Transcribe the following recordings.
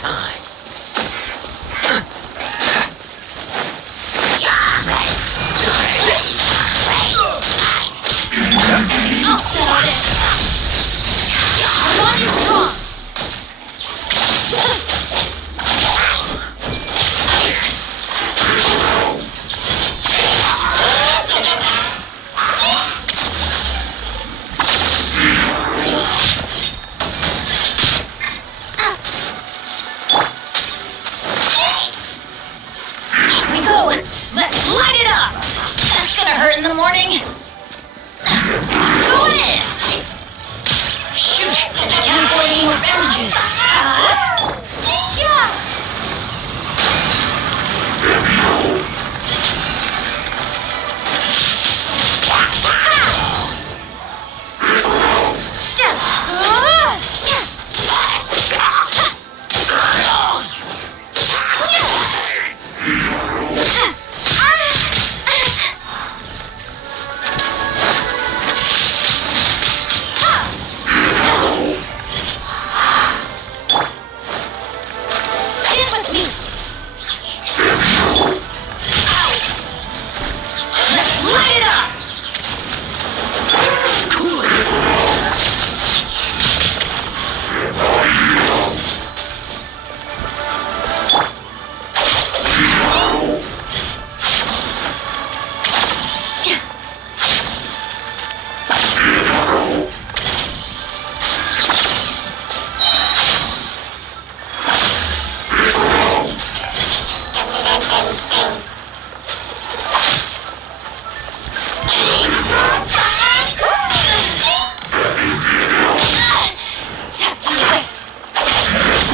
time. I'll settle this. One is strong. Here we go. Let's light it up. That's gonna hurt in the morning. Go in! Shoot! Can't afford any more bandages. Yeah! Stand with me! Let's light it up! Cool it. That's the way!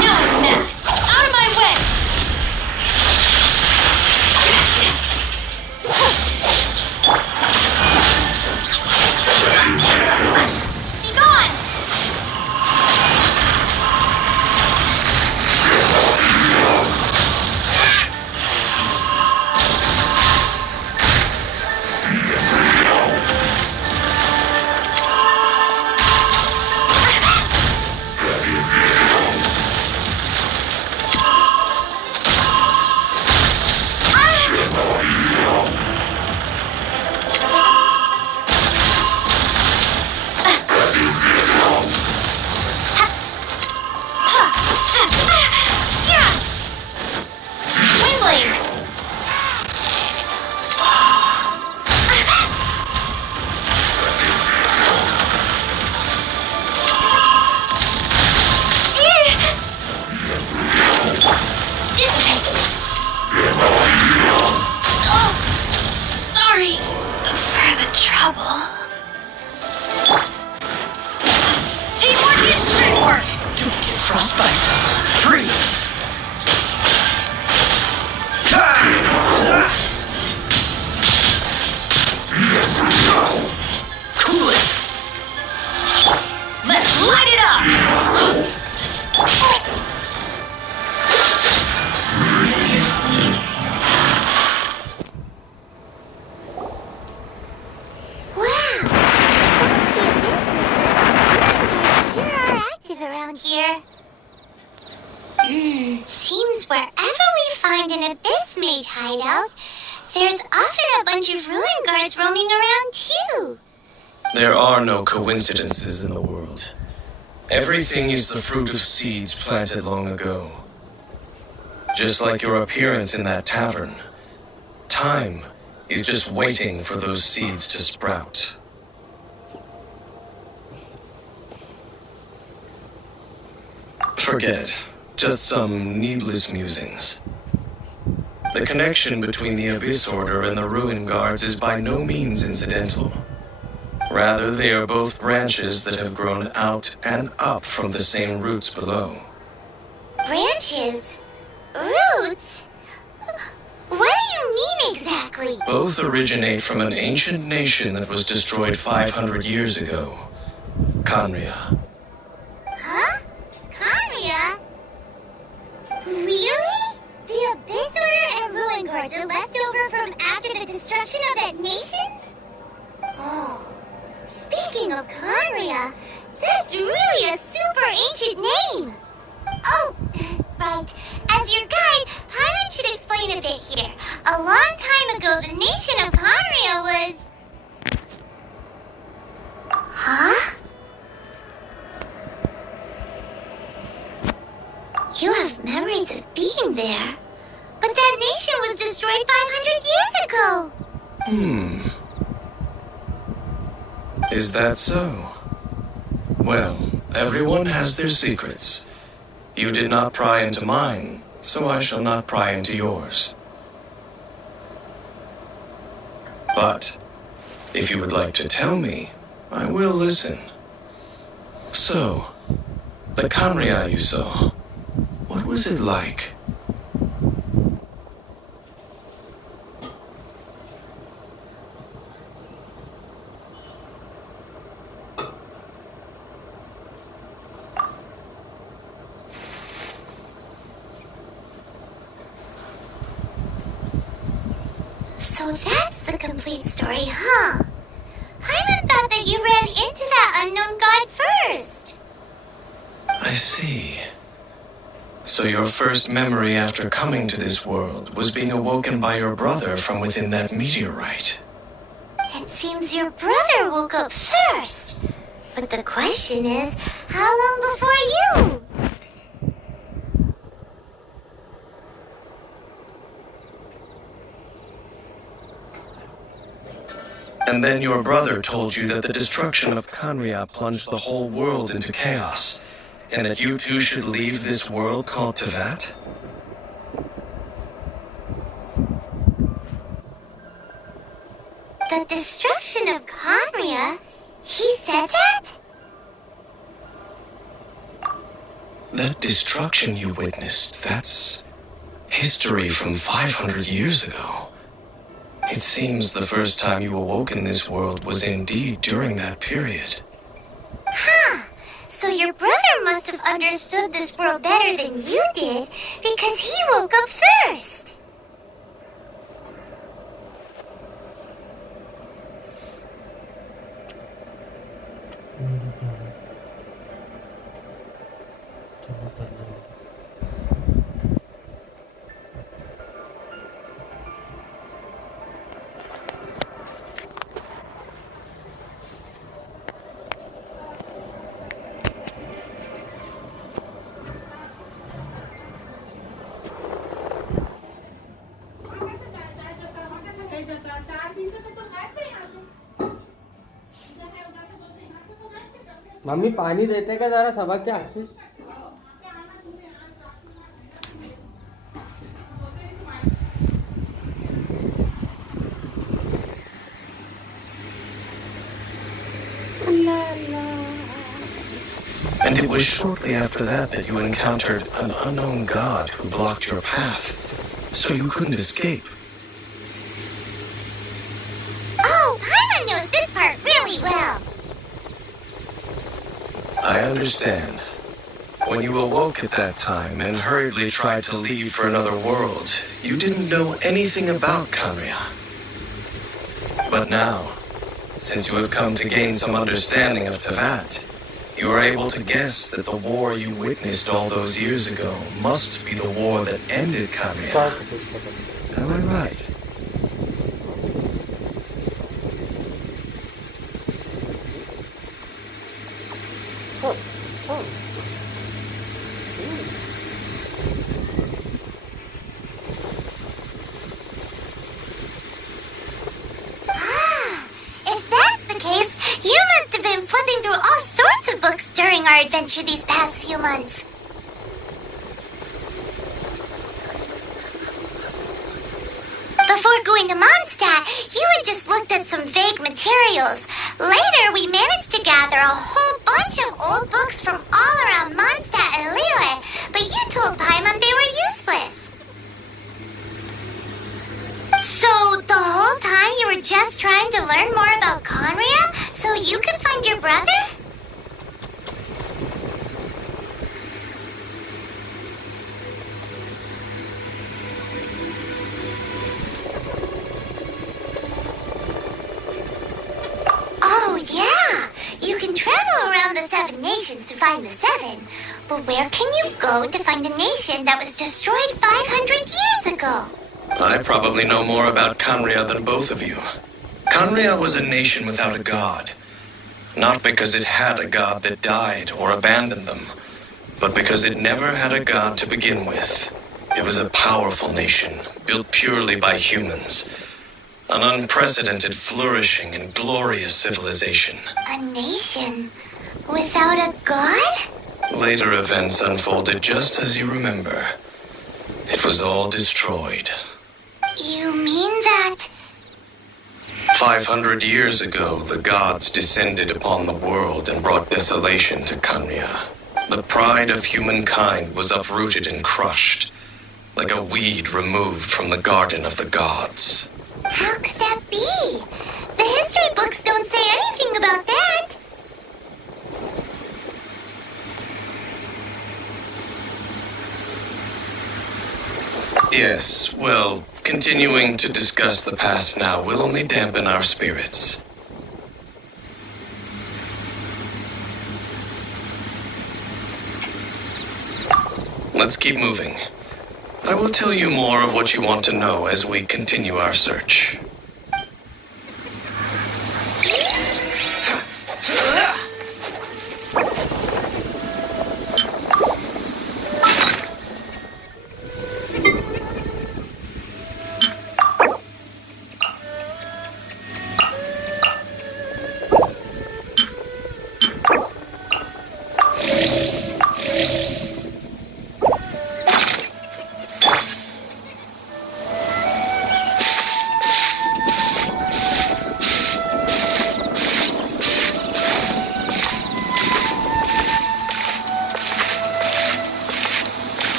No, man! Out of my way! Be gone! Windblade! Dissipate! Oh, sorry for the trouble. Teamwork is great work! Don't get frostbite. Freeze. Cool it. Let's light it up! Sure are active around here. Seems wherever we find an Abyss Mage hideout, there's often a bunch of ruin guards roaming around too. There are no coincidences in the world. Everything is the fruit of seeds planted long ago. Just like your appearance in that tavern, time is just waiting for those seeds to sprout. Forget it. Just some needless musings. The connection between the Abyss Order and the Ruin Guards is by no means incidental. Rather, they are both branches that have grown out and up from the same roots below. Branches? Roots? What do you mean exactly? Both originate from an ancient nation that was destroyed 500 years ago, Khaenri'ah. Huh? Khaenri'ah? Really? The Abyss Order and Ruin Guards are left over from after the destruction of that nation? Oh, speaking of Khaenri'ah, that's really a super ancient name. Oh, right. As your guide, Paimon should explain a bit here. A long time ago, the nation of Conria was... Huh? You have memories of being there. But that nation was destroyed 500 years ago. Is that so? Well, everyone has their secrets. You did not pry into mine, so I shall not pry into yours. But, if you would like to tell me, I will listen. So, the Conria you saw, what was it like? So that's the complete story, huh? Paimon thought that you ran into that unknown god first. I see. So your first memory after coming to this world was being awoken by your brother from within that meteorite. It seems your brother woke up first. But the question is, how long before you? And then your brother told you that the destruction of Conria plunged the whole world into chaos, and that you two should leave this world called Teyvat? The destruction of Conria? He said that? That destruction you witnessed, that's history from 500 years ago. It seems the first time you awoke in this world was indeed during that period. Huh. So your brother must have understood this world better than you did, because he woke up first. Mummy पानी देते का जरा सबक के आशीष And it was shortly after that you encountered an unknown god who blocked your path, so you couldn't escape. Oh, Paimon knows this part really well. I understand. When you awoke at that time and hurriedly tried to leave for another world, you didn't know anything about Conria. But now, since you have come to gain some understanding of Teyvat, you are able to guess that the war you witnessed all those years ago must be the war that ended Conria. Am I right? During our adventure these past few months. Before going to Mondstadt, you had just looked at some vague materials. Later, we managed to gather a whole bunch of old books from all around Mondstadt and Liyue, but you told Paimon they were useless. So, the whole time you were just trying to learn more about Conria so you could find your brother? Oh, yeah! You can travel around the 7 nations to find the 7, But where can you go to find a nation that was destroyed 500 years ago? I probably know more about Canria than both of you. Canria was a nation without a god. Not because it had a god that died or abandoned them, but because it never had a god to begin with. It was a powerful nation, built purely by humans. An unprecedented, flourishing, and glorious civilization. A nation without a god? Later events unfolded just as you remember. It was all destroyed. You mean that 500 years ago, the gods descended upon the world and brought desolation to Canria. The pride of humankind was uprooted and crushed, like a weed removed from the garden of the gods. How could that be? The history books don't say anything about that. Yes, well, continuing to discuss the past now will only dampen our spirits. Let's keep moving. I will tell you more of what you want to know as we continue our search.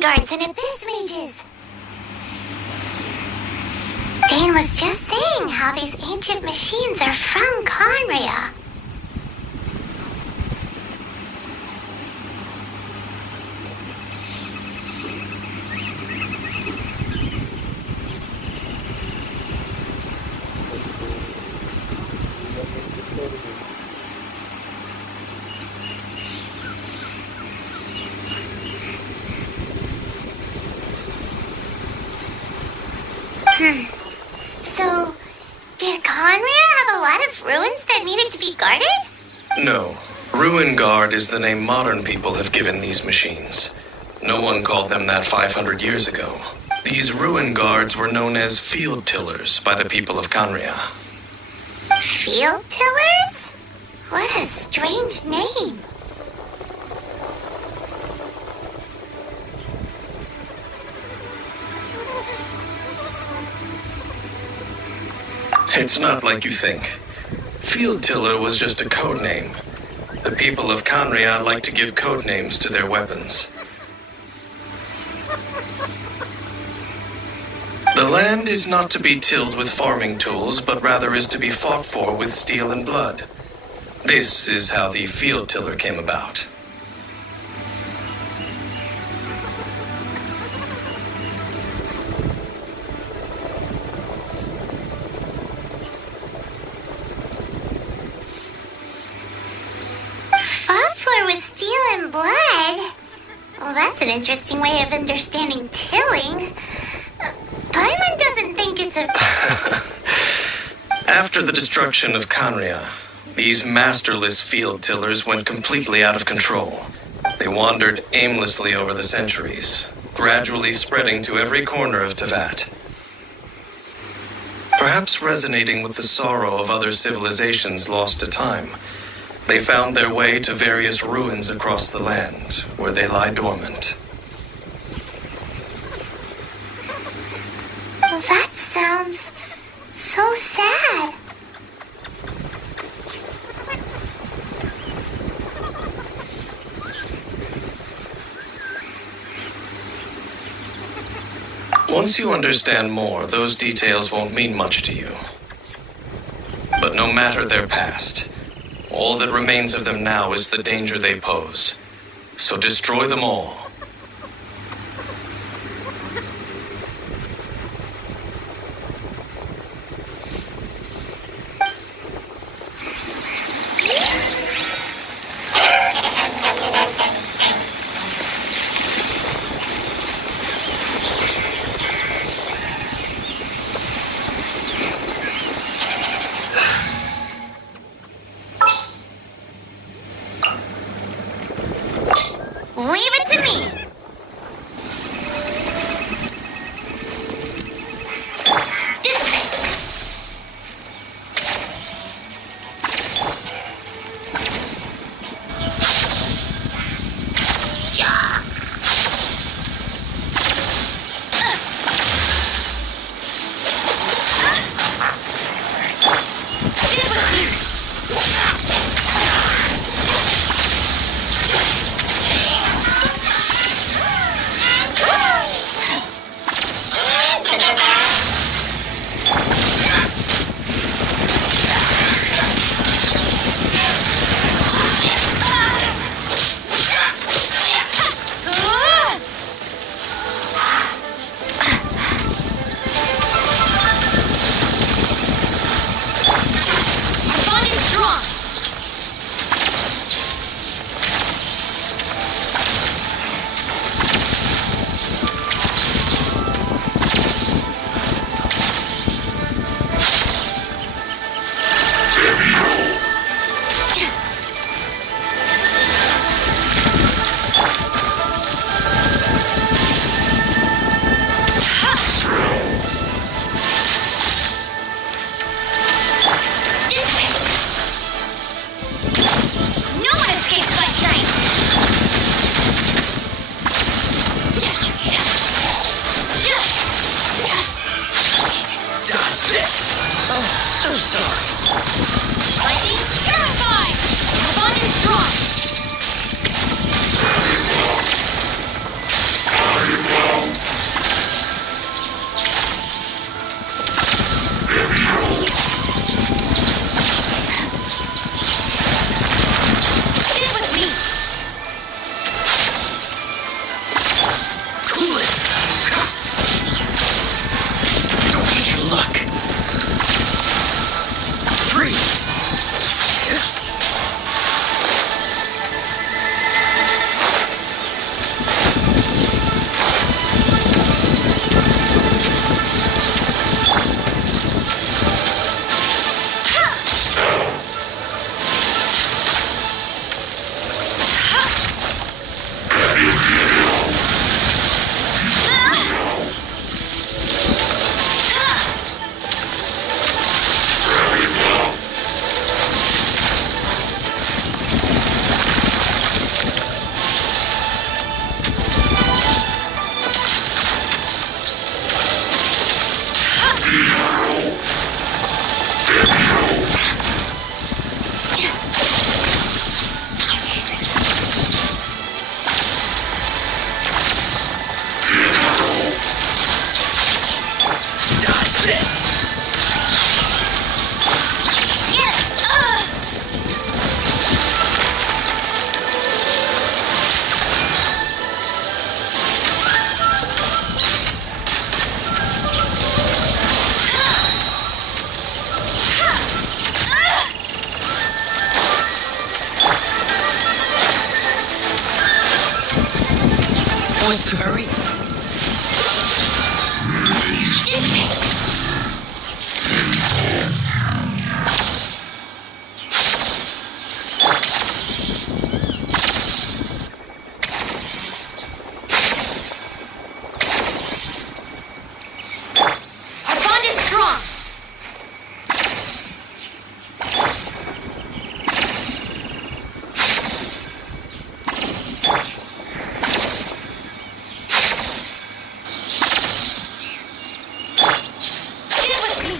guards and abyss mages. Dane was just saying how these ancient machines are from Conria. So, did Conria have a lot of ruins that needed to be guarded? No. Ruin Guard is the name modern people have given these machines. No one called them that 500 years ago. These Ruin Guards were known as Field Tillers by the people of Conria. Field tillers? What a strange name. It's not like you think. Field Tiller was just a code name. The people of Conria like to give code names to their weapons. The land is not to be tilled with farming tools, but rather is to be fought for with steel and blood. This is how the Field Tiller came about. Fought for with steel and blood? Well, that's an interesting way of understanding tilling. Paimon doesn't think it's a... After the destruction of Conria, these masterless field tillers went completely out of control. They wandered aimlessly over the centuries, gradually spreading to every corner of Teyvat. Perhaps resonating with the sorrow of other civilizations lost to time, they found their way to various ruins across the land, where they lie dormant. That sounds so sad. Once you understand more, those details won't mean much to you. But no matter their past, all that remains of them now is the danger they pose. So destroy them all. Leave it to me. to hurry? Our bond is strong. Stand with me.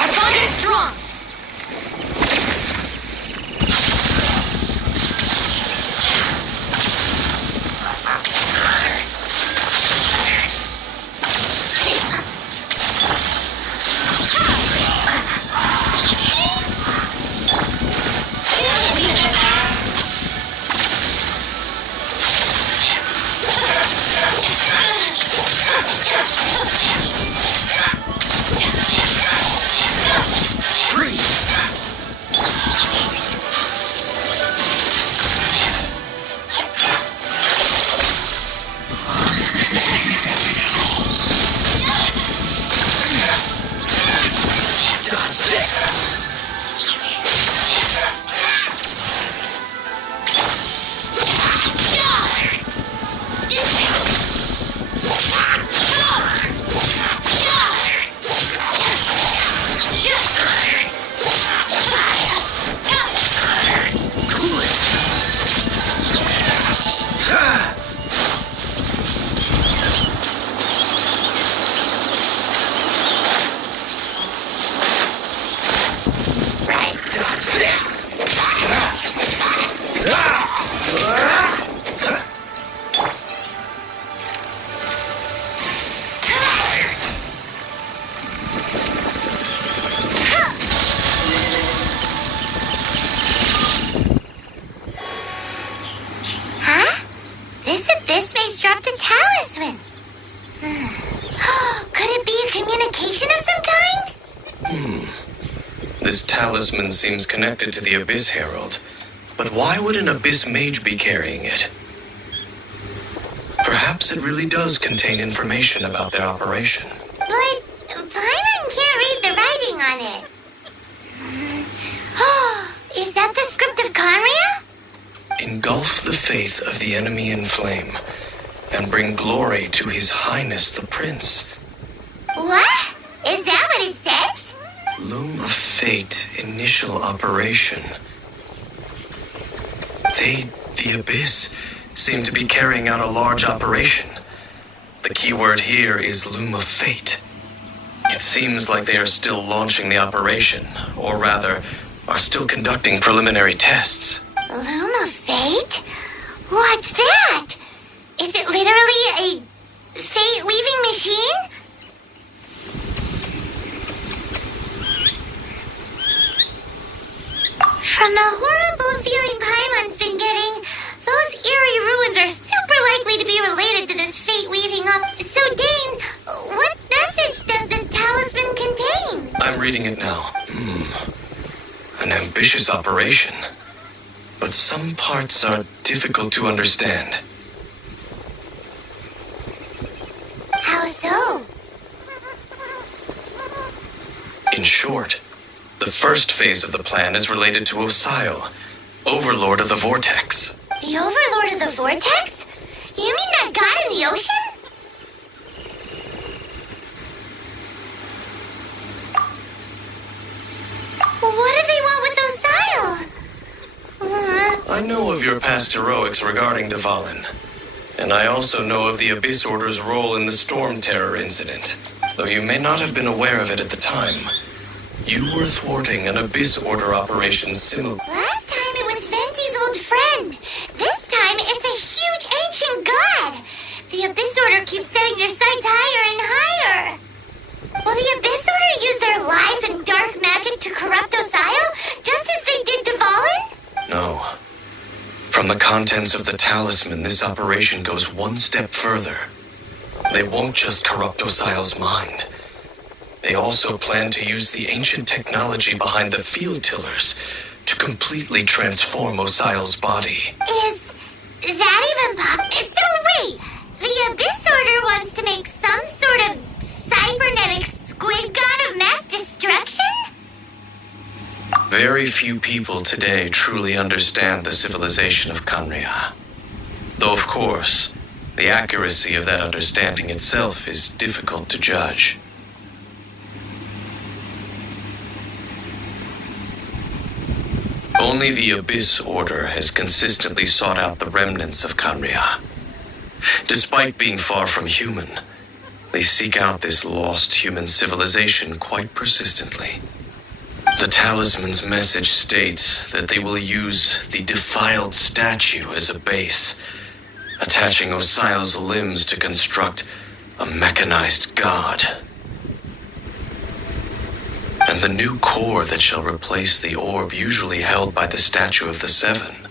Our bond is strong. Huh? This abyss maze dropped a talisman. Could it be a communication of some kind? This talisman seems connected to the Abyss Herald. But why would an Abyss Mage be carrying it? Perhaps it really does contain information about their operation. But Paimon can't read the writing on it. Is that the script of Conria? Engulf the faith of the enemy in flame, and bring glory to His Highness the Prince. What? Is that what it says? Loom of Fate initial operation. They, the Abyss, seem to be carrying out a large operation. The keyword here is Loom of Fate. It seems like they are still launching the operation, or rather, are still conducting preliminary tests. Loom of Fate? What's that? Is it literally a fate-weaving machine? From the horrible feeling Paimon's been getting, those eerie ruins are super likely to be related to this fate-weaving up. So, Dane, what message does this talisman contain? I'm reading it now. An ambitious operation. But some parts are difficult to understand. How so? In short, the first phase of the plan is related to Osile, Overlord of the Vortex. The Overlord of the Vortex? You mean that god in the ocean? What do they want with Osile? I know of your past heroics regarding Dvalin, and I also know of the Abyss Order's role in the Storm Terror incident. Though you may not have been aware of it at the time, you were thwarting an Abyss Order operation similar. Last time it was Venti's old friend. This time it's a huge ancient god. The Abyss Order keeps setting their sights higher and higher. Will the Abyss Order use their lies and dark magic to corrupt Osile, just as they did Dvalin? No. From the contents of the talisman, this operation goes one step further. They won't just corrupt Osile's mind. They also plan to use the ancient technology behind the field tillers to completely transform Osile's body. Is that even possible? So wait, the Abyss Order wants to make some sort of cybernetic squid god of mass destruction? Very few people today truly understand the civilization of Khaenri'ah. Though, of course, the accuracy of that understanding itself is difficult to judge. Only the Abyss Order has consistently sought out the remnants of Khaenri'ah. Despite being far from human, they seek out this lost human civilization quite persistently. The talisman's message states that they will use the defiled statue as a base, attaching Osile's limbs to construct a mechanized god. And the new core that shall replace the orb usually held by the Statue of the Seven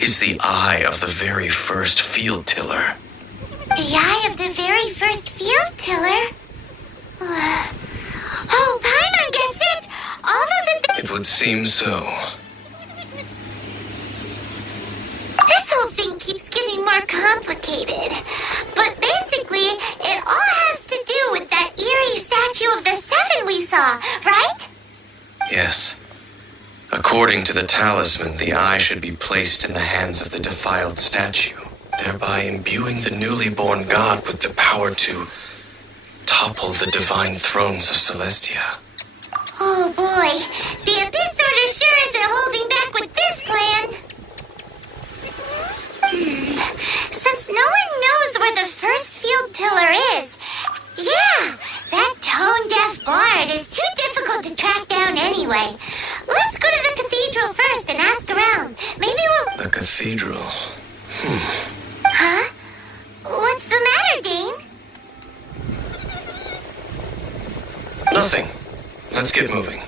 is the eye of the very first field tiller. The eye of the very first field tiller? Oh, Paimon gets it! All those... It would seem so. This whole thing keeps getting more complicated. But basically, it all has to do with that eerie Statue of the Seven we saw, right? Yes. According to the talisman, the eye should be placed in the hands of the defiled statue, thereby imbuing the newly born god with the power to topple the divine thrones of Celestia. Oh boy, the Abyss Order sure isn't holding back with this plan. Since no one knows where the first field tiller is, yeah, that tone-deaf bard is too difficult to track down anyway. Let's go to the cathedral first and ask around. Maybe we'll... The cathedral. Huh? What's the matter, Dane? Nothing. Let's get moving.